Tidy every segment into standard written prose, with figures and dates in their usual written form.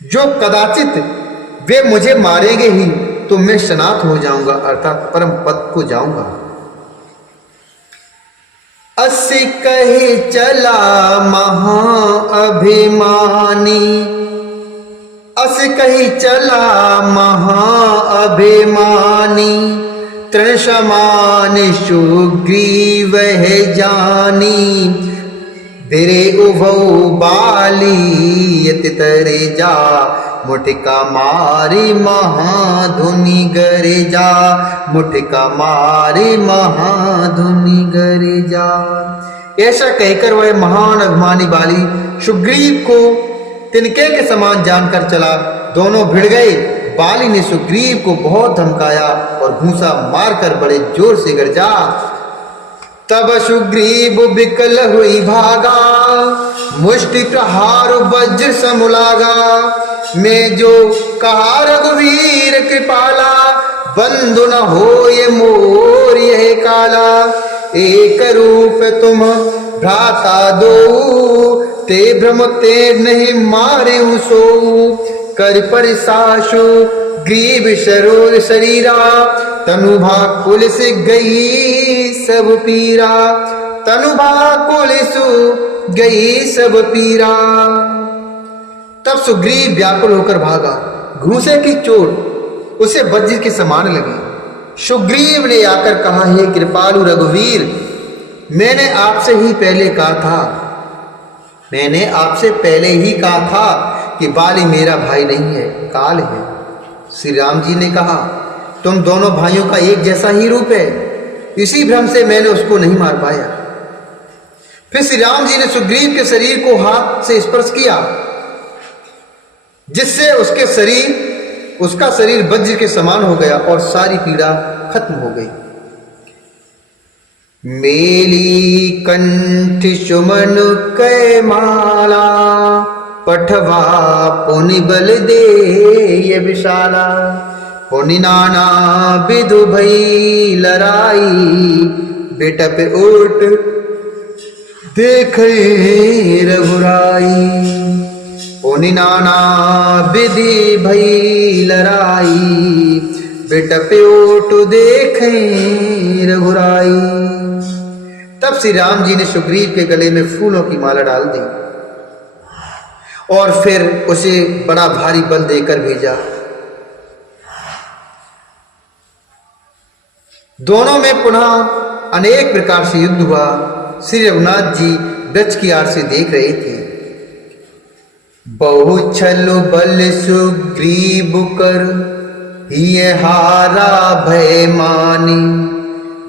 जो कदाचित वे मुझे मारेंगे ही तो मैं शनाख्त हो जाऊंगा, अर्थात परम पद को जाऊंगा। अस कहे चला महाअभिमानी, अस कही चला महाअभिमानी, तृण समान सुग्रीव है जानी, बिरे उभौ बाली यति तरे जा, मुठिका मारी महाधुनि गरे जा, मुठिका मारी महाधुनि गरे जा। ऐसा कहकर वह महान अभिमानी बाली सुग्रीव को तिनके के समान जानकर चला। दोनों भिड़ गए। बाली ने सुग्रीव को बहुत धमकाया और घूंसा मारकर बड़े जोर से गरजा। तब सुग्रीव विकल हुई भागा, मुष्टि प्रहार वज्र समुलागा। मैं जो कहा रघुवीर कृपाला, बंधु न हो ये मोर यह काला। एक रूप तुम भ्राता दो, ते भ्रम ते नहीं मारे सो। कर परिसासु ग्रीव सरोर शरीरा, तनु भाकुल से गई सब पीरा। तनु भाकुल सु गई सब पीरा। तब सुग्रीव व्याकुल होकर भागा। घूंसे की चोट उसे वज्र के समान लगी। सुग्रीव ने आकर कहा, हे कृपालु रघुवीर, मैंने आपसे ही पहले कहा था, मैंने आपसे पहले ही कहा था कि बाली मेरा भाई नहीं है, काल है। श्री राम जी ने कहा, तुम दोनों भाइयों का एक जैसा ही रूप है, इसी भ्रम से मैंने उसको नहीं मार पाया। फिर श्री राम जी ने सुग्रीव के शरीर को हाथ से स्पर्श किया, जिससे उसका शरीर वज्र के समान हो गया और सारी पीड़ा खत्म हो गई। मेली कंठ सुमन कै माला, पठवा पुनि बल दे ये विशाला। पुनि नाना विधु भई लड़ाई, बेटप उठ देखे रघुराई। पुनि नाना विधि भई लड़ाई, बेटप उठ देखे रघुराई। तब श्री राम जी ने सुग्रीव के गले में फूलों की माला डाल दी और फिर उसे बड़ा भारी बल देकर भेजा। दोनों में पुनः अनेक प्रकार से युद्ध हुआ। श्री रघुनाथ जी वृक्ष की आड़ से देख रहे थे। बहु छल बल सुग्रीव कर, ये हारा भय मानी।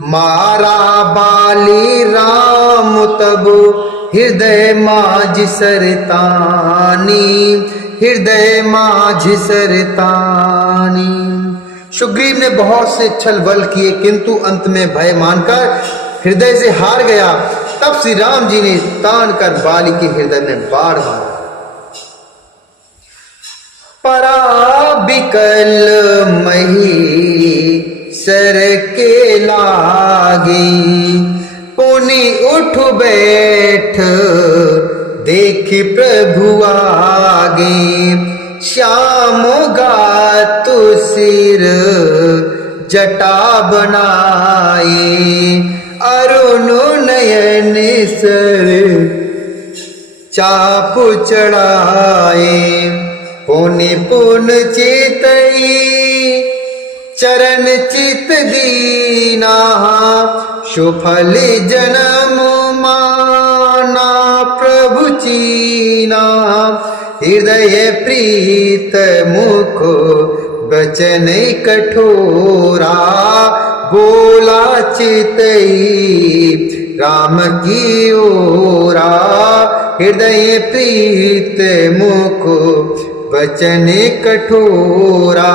मारा बाली राम तब, हृदय माझ सरतानी, हृदय माझ सरतानी। सुग्रीव ने बहुत से छल बल किए, किंतु अंत में भय मानकर हृदय से हार गया। तब श्री राम जी ने तान कर बाली के हृदय में बाढ़ मारा। परा बिकल मही सर के लागी, पुनि उठ बैठ देख प्रभु आगे। श्याम गातु सिर जटा बनाए, अरुण नयन सर चाप चढ़ाए। पुनि पुन चेतई चरण चित दीना, सुफल जन्म माना प्रभु चीना। हृदय प्रीत मुख बचन कठोरा, बोला चितई राम की ओरा। हृदय प्रीत मुख बचन कठोरा,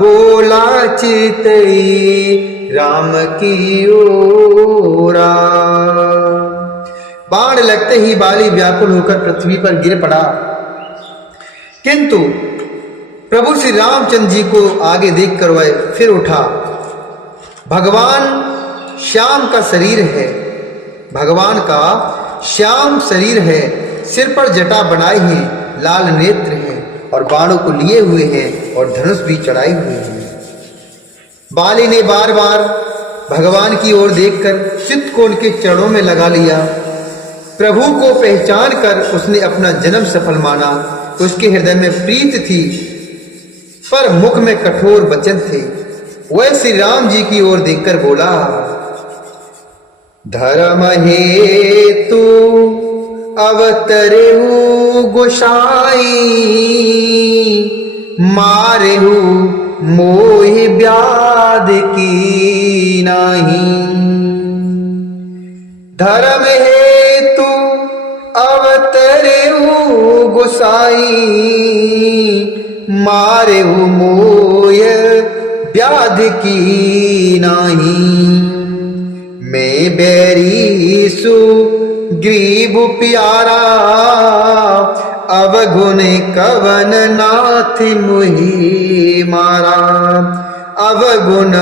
बोला चितई राम की ओरा। बाण लगते ही बाली व्याकुल होकर पृथ्वी पर गिर पड़ा, किंतु प्रभु श्री रामचंद्र जी को आगे देखकर वह फिर उठा। भगवान श्याम का शरीर है, भगवान का श्याम शरीर है, सिर पर जटा बनाए हैं, लाल नेत्र हैं और बाणों को लिए हुए हैं और धनुष भी चढ़ाए हुए हैं। बाली ने बार बार भगवान की ओर देखकर चित्त को उनके चरणों में लगा लिया। प्रभु को पहचान कर उसने अपना जन्म सफल माना। उसके हृदय में प्रीत थी पर मुख में कठोर वचन थे। वह श्री राम जी की ओर देखकर बोला, धर्म हेतु अवतरेहु गोसाई, मारेहु मोहि व्याध की नाही। धर्म हेतु अवतरेहु गोसाई, मारेहु मोह व्याध की नाही। मैं बैरी सुग्रीव प्यारा, अवगुण कवन नाथ मुहि मारा। अवगुण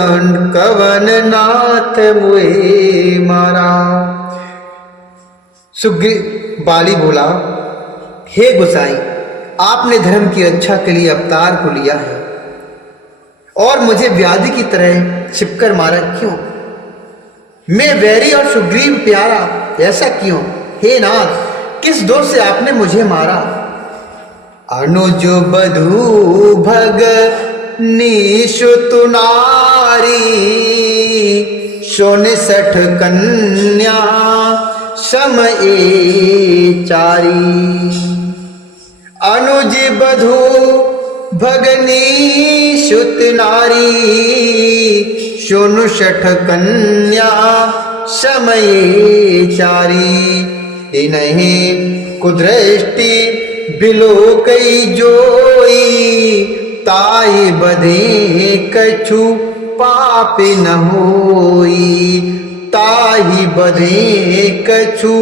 कवन नाथ मुहि मारा। सुग्रीव बाली बोला, हे गोसाई, आपने धर्म की रक्षा के लिए अवतार को लिया है और मुझे व्याधि की तरह छिपकर मारा क्यों? मैं वैरी और सुग्रीव प्यारा, ऐसा क्यों? हे नाथ, किस दोष से आपने मुझे मारा? अनुज बधू भग निशुत नारी, 69 कन्या सम ए चारी। अनुज बधू भगनी सुत नारी, 69 कन्या समय चारी। इन्हें कुदृष्टि बिलोकई जोई, ताई बधे कछु पाप न होई। ताही बधे कछु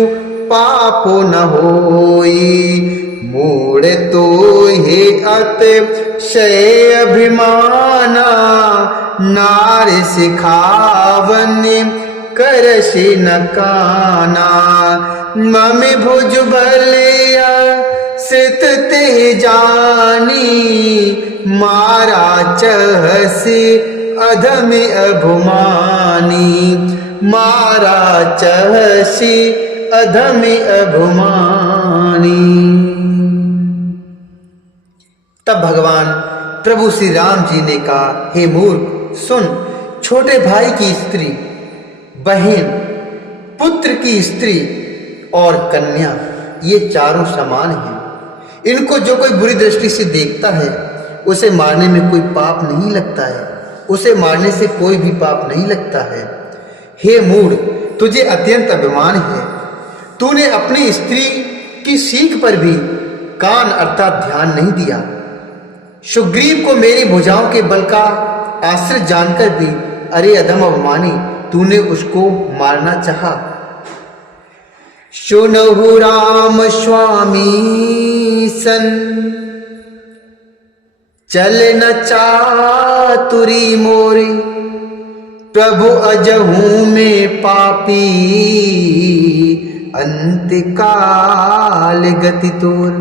पाप न होई। मूढ़ तो हे अतिशय अभिमाना, नार सिखावन करसि न काना। मम भुज बलिया श्रित ते जानी, मारा चहसि अधम अभुमानी। मारा चहसि अधम अभुमानी। तब भगवान प्रभु श्री राम जी ने कहा, हे मूर्ख सुन, छोटे भाई की स्त्री, बहन, पुत्र की स्त्री और कन्या, ये चारों समान हैं। इनको जो कोई बुरी दृष्टि से देखता है उसे मारने में कोई पाप नहीं लगता है। उसे मारने से कोई भी पाप नहीं लगता है। हे मूढ़, तुझे अत्यंत अभिमान है। तूने अपनी स्त्री की सीख पर भी कान अर्थात ध्यान नहीं दिया। सुग्रीव को मेरी भुजाओं के बल का आश्रित जानकर भी अरे अधम अवमानी, तूने उसको मारना चाहा। सुनहु राम स्वामी सन, चल न चातुरी मोरी। प्रभु अजहू में पापी, अंतकाल गति तोर।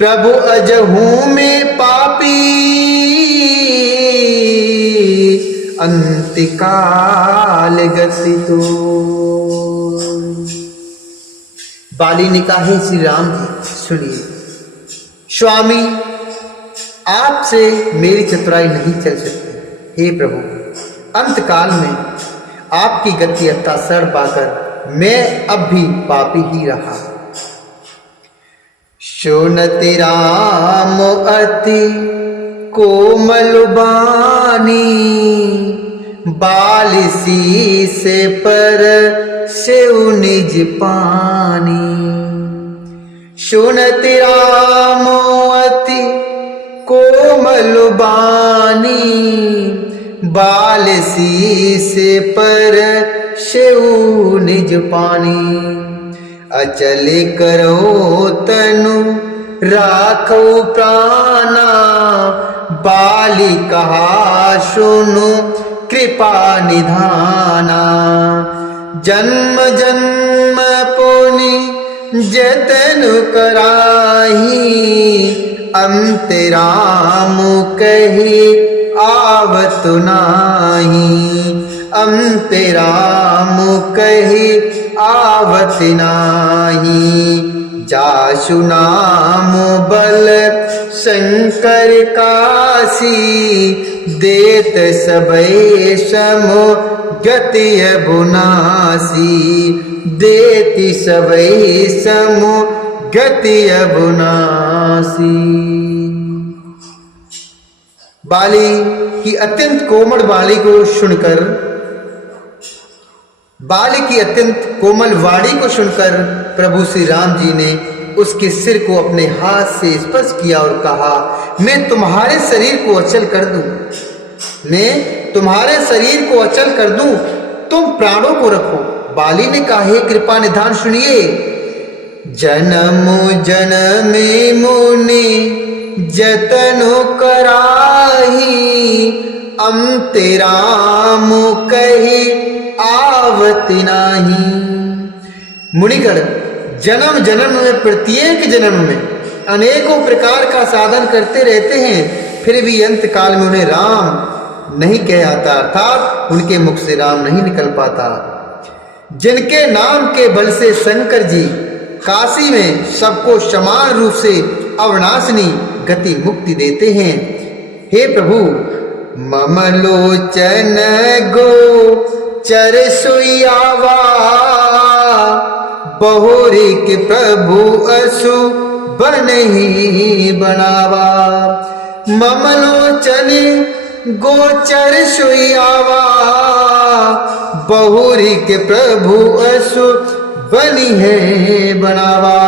प्रभु अजहू में पापी, अंतकाल गति तोर। बाली ने कहा, हे श्री राम जी सुनिए, स्वामी आपसे मेरी चतुराई नहीं चल सकती। हे प्रभु, अंतकाल में आपकी गति अर्थात शरण पाकर मैं अब भी पापी ही रहा। सुनति राम अति कोमल बानी, बाल शीस पर सेउ निज पानी। सुनति राम अति कोमल बानी, बाल शीस पर सेउ निज पानी। अचल करो तनु राखो प्राणा, बाली कहा सुनु कृपा निधाना। जन्म जन्म पुनि जतन कराही, अंतराम कही आवत नाही, अंतराम कही आवत नाही। जासु नाम बल शंकर कासी, देत सबे समो गति अबुनासी, देति सबे समो गति अबुनासी। बाली की अत्यंत कोमल वाणी को सुनकर, बाली की अत्यंत कोमल वाणी को सुनकर प्रभु श्री राम जी ने उसके सिर को अपने हाथ से स्पर्श किया और कहा, मैं तुम्हारे शरीर को अचल कर दूं, मैं तुम्हारे शरीर को अचल कर दूं, तुम प्राणों को रखो। बाली ने कहा, हे कृपा निधान सुनिए। जन्म जन्म मुनि जतनो कराही, अंतराम कही आवत नाही। मुनिगण जन्म जन्म में, प्रत्येक जन्म में अनेकों प्रकार का साधन करते रहते हैं, फिर भी अंत काल में उन्हें राम नहीं कह आता, अर्थात उनके मुख से राम नहीं निकल पाता। जिनके नाम के बल से शंकर जी काशी में सबको समान रूप से अविनाशनी गति मुक्ति देते हैं। हे प्रभु, मम लोचन गो चर सुयावा, बहुरी के प्रभु असु बनही बनावा। मम लोचन गोचर सुयावा, बहुरी के प्रभु असु बनी है बनावा।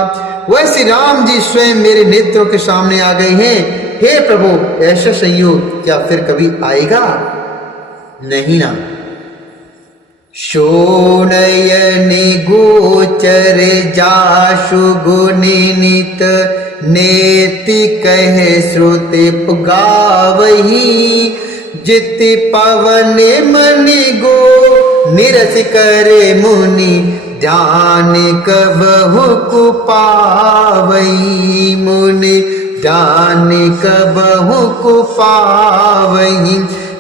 वह श्री राम जी स्वयं मेरे नेत्रों के सामने आ गए हैं। हे प्रभु, ऐसा संयोग क्या फिर कभी आएगा? नहीं ना। शोनयनि गोचर जासु गुनि नित, नेति कहे श्रुति गावही। जिति पवन मनि गो निरस करे मुनि, ध्यान कबहु कुपावही। मुनि ध्यान कबहु कुपावही।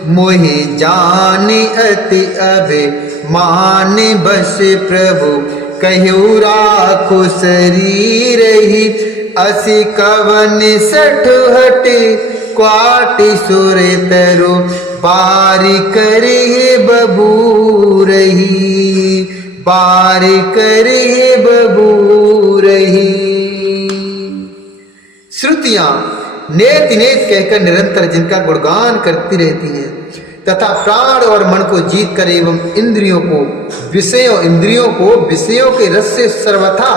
मोहि जान अति अभिमान बस प्रभु, कहु राखो शरीर ही। असि कवन सठ हट क्वाटि सुर तरु, बारी करे बबू रही, बारी करे बबू रही। श्रुतियां नेत नेत कहकर निरंतर जिनका गुणगान करती रहती हैं, तथा प्राण और मन को जीत कर एवं इंद्रियों को विषयों के रस से सर्वथा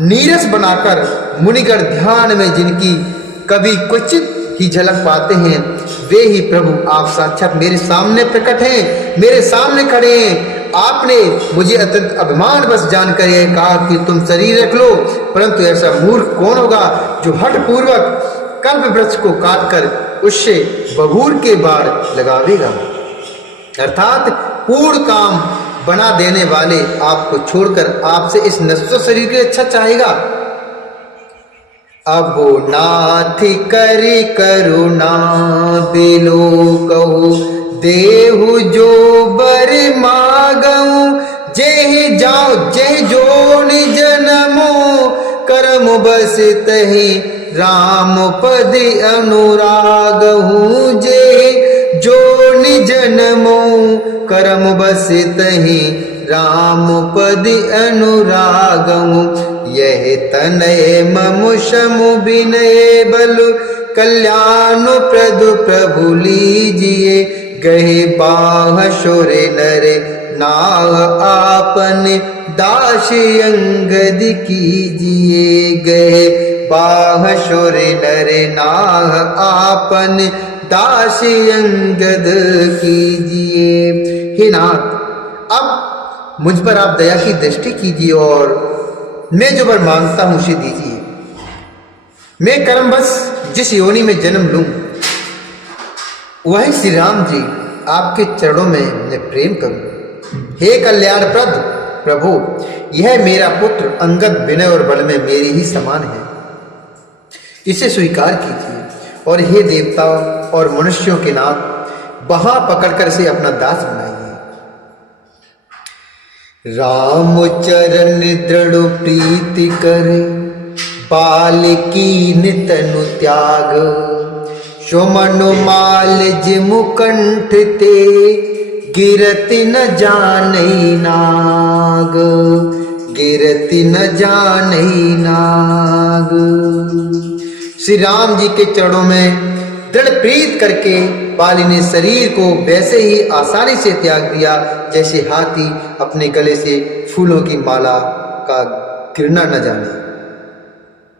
नीरस बनाकर मुनिगण ध्यान में जिनकी कभी क्वचित ही झलक पाते हैं, वे ही प्रभु आप साक्षात मेरे सामने प्रकट हैं, मेरे सामने खड़े हैं। आपने मुझे अत्यंत अभिमान बस जानकर यह कहा कि तुम शरीर रख लो, परंतु ऐसा मूर्ख कौन होगा जो हठ पूर्वक कल्प वृक्ष को काटकर उससे बबूर के बाढ़ लगावेगा। अर्थात पूर्ण काम बना देने वाले आपको छोड़कर आपसे इस नश्वर शरीर की अच्छा चाहेगा। अब नाथ करी करुणा बिलो कहू, देहु जो बर मागऊ। जेहि जाओ जेहि जोन जन्मो, कर्म बस तहि राम पद अनुरागहु। जेहि जोन जन्मो, कर्म बस तहि राम पद अनुरागहु। यह तनय मम समु विनय बलु, कल्याण प्रदु प्रभु लीजिए। गहे बाह शोरे नरे नाह आपन, दास अंगद कीजिए। गहे बाह शोरे नरे नाह आपन, दास अंगद कीजिए। हे नाथ, अब मुझ पर आप दया की दृष्टि कीजिए और मैं जो वर मांगता हूं उसे दीजिए। मैं कर्मवश जिस योनि में जन्म लूं, वही श्री राम जी आपके चरणों में मैं प्रेम करूं। हे कल्याणप्रद प्रभु, यह मेरा पुत्र अंगद विनय और बल में मेरी ही समान है। इसे स्वीकार कीजिए और हे देवता और मनुष्यों के नाथ बाहां पकड़कर से अपना दास बनाइए। राम चरण दृढ़ प्रीति कर बालकीन तनु त्याग, सुमनु माल जिमु कंठ ते गिरति न जानई नाग, गिरति न जानई नाग। श्री राम जी के चरणों में दृढ़ प्रीत करके बाली ने शरीर को वैसे ही आसानी से त्याग दिया जैसे हाथी अपने गले से फूलों की माला का गिरना न जाने।